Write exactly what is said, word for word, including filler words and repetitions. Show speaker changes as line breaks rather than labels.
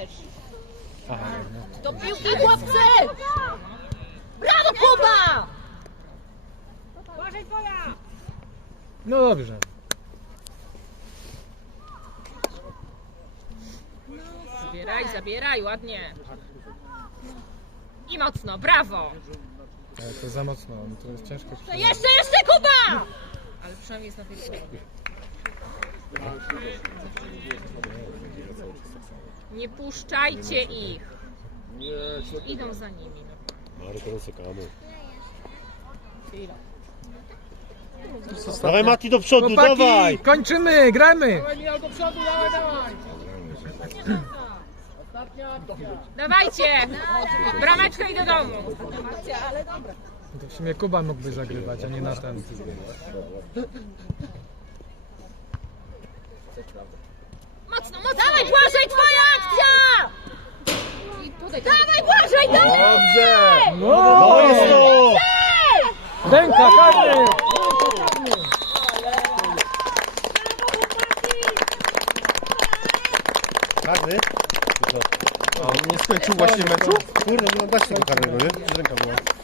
wiesz. Do piłki, chłopcy! Brawo, Kuba!
No dobrze.
Zabieraj, zabieraj, ładnie. I mocno, brawo!
Ale to za mocno, no to jest ciężko.
To jeszcze, jeszcze, Kuba! Ale przynajmniej jest na tej głowie. Nie puszczajcie ich. Idą za nimi.
Dawaj Mati do przodu,
Chłopaki,
dawaj!
kończymy, gramy!
Dawajcie! Brameczkę i do domu.
To w sumie Kuba mógłby zagrywać, a nie na ten.
Mocno, mocno! Dawaj, Błażej, twoja akcja! Dawaj, Błażej, dawaj!
Dobrze!
No!
To jest to!
Dęka, karny!
Karny?
Nie skończył właśnie meczu?
Kurde, no dać tego karnego, nie? Ręka była.